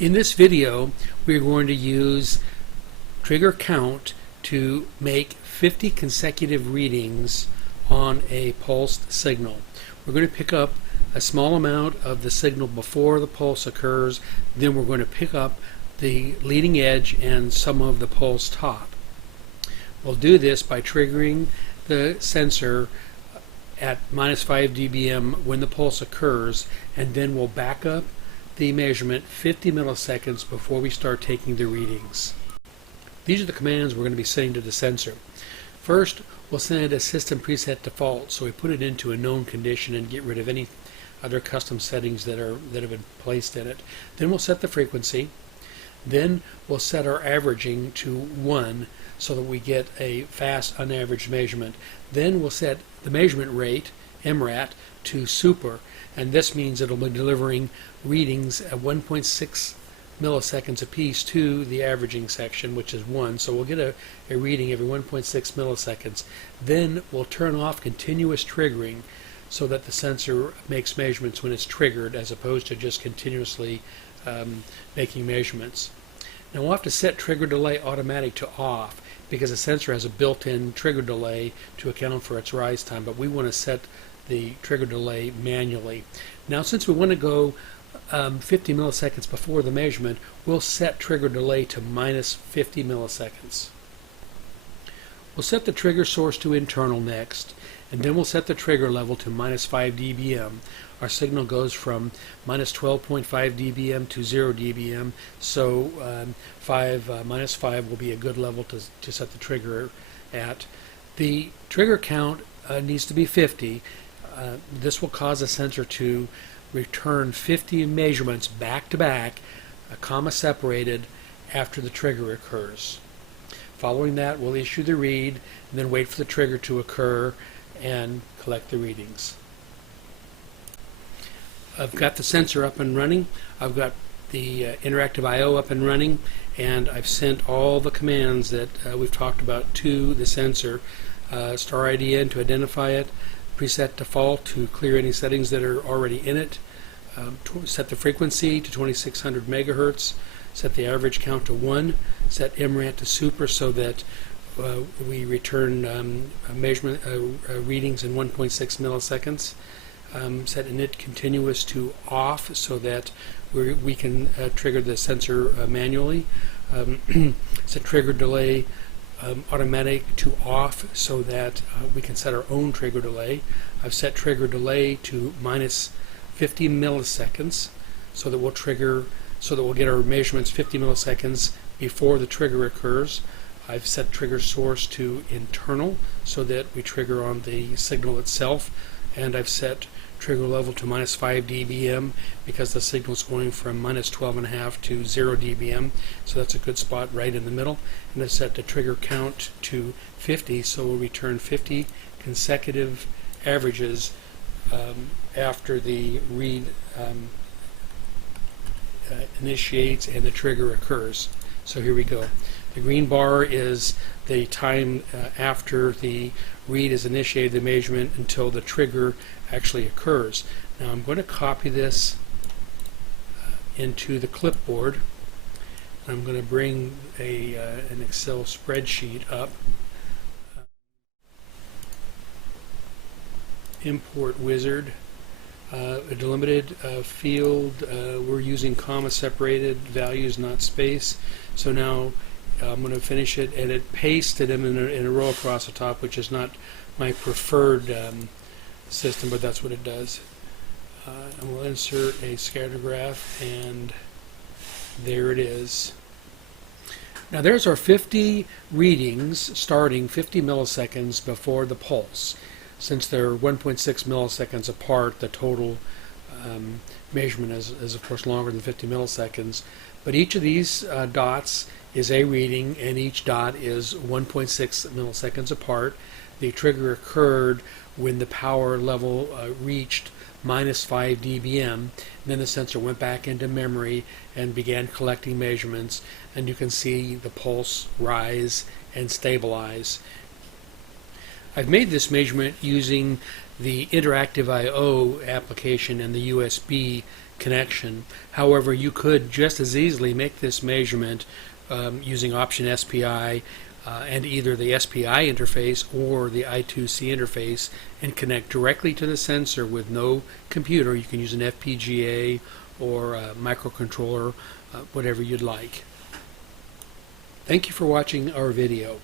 In this video, we're going to use trigger count to make 50 consecutive readings on a pulsed signal. We're going to pick up a small amount of the signal before the pulse occurs, then we're going to pick up the leading edge and some of the pulse top. We'll do this by triggering the sensor at -5 dBm when the pulse occurs, and then we'll back up the measurement 50 milliseconds before we start taking the readings. These are the commands we're going to be setting to the sensor. First, we'll set a system preset default, so we put it into a known condition and get rid of any other custom settings that have been placed in it. Then we'll set the frequency. Then we'll set our averaging to 1 so that we get a fast unaveraged measurement. Then we'll set the measurement rate, MRAT, to super, and this means it'll be delivering readings at 1.6 milliseconds apiece to the averaging section, which is 1. So we'll get a reading every 1.6 milliseconds. Then we'll turn off continuous triggering so that the sensor makes measurements when it's triggered, as opposed to just continuously making measurements. Now we'll have to set trigger delay automatic to off because the sensor has a built-in trigger delay to account for its rise time, but we want to set the trigger delay manually. Now since we want to go 50 milliseconds before the measurement, we'll set trigger delay to -50 milliseconds. We'll set the trigger source to internal next, and then we'll set the trigger level to -5 dBm. Our signal goes from -12.5 dBm to 0 dBm, so -5 will be a good level to set the trigger at. The trigger count needs to be 50. This will cause the sensor to return 50 measurements back to back, comma separated, after the trigger occurs. Following that, we'll issue the read and then wait for the trigger to occur and collect the readings. I've got the sensor up and running. I've got the interactive I/O up and running, and I've sent all the commands that we've talked about to the sensor. Star IDN to identify it, preset default to clear any settings that are already in it, set the frequency to 2600 megahertz, set the average count to 1, set MRAT to super so that we return measurement readings in 1.6 milliseconds. Set init continuous to off so that we can trigger the sensor manually. Set trigger delay automatic to off so that we can set our own trigger delay. I've set trigger delay to -50 milliseconds so that we'll get our measurements 50 milliseconds before the trigger occurs. I've set trigger source to internal so that we trigger on the signal itself, and I've set trigger level to -5 dBm because the signal is going from -12.5 to 0 dBm, so that's a good spot right in the middle. And I've set the trigger count to 50, so we'll return 50 consecutive averages after the read initiates and the trigger occurs. So here we go. The green bar is the time after the read is initiated, the measurement, until the trigger actually occurs. Now I'm going to copy this into the clipboard. I'm going to bring an Excel spreadsheet up. Import wizard. A delimited field, we're using comma separated values, not space. So now I'm going to finish it, and it pasted them in a row across the top, which is not my preferred system, but that's what it does. And we'll insert a scatter graph, and there it is. Now there's our 50 readings starting 50 milliseconds before the pulse. Since they're 1.6 milliseconds apart, the total measurement is of course longer than 50 milliseconds. But each of these dots is a reading, and each dot is 1.6 milliseconds apart. The trigger occurred when the power level reached -5 dBm. Then the sensor went back into memory and began collecting measurements, and you can see the pulse rise and stabilize. I've made this measurement using the interactive I/O application and the USB connection. However, you could just as easily make this measurement using option SPI and either the SPI interface or the I2C interface and connect directly to the sensor with no computer. You can use an FPGA or a microcontroller, whatever you'd like. Thank you for watching our video.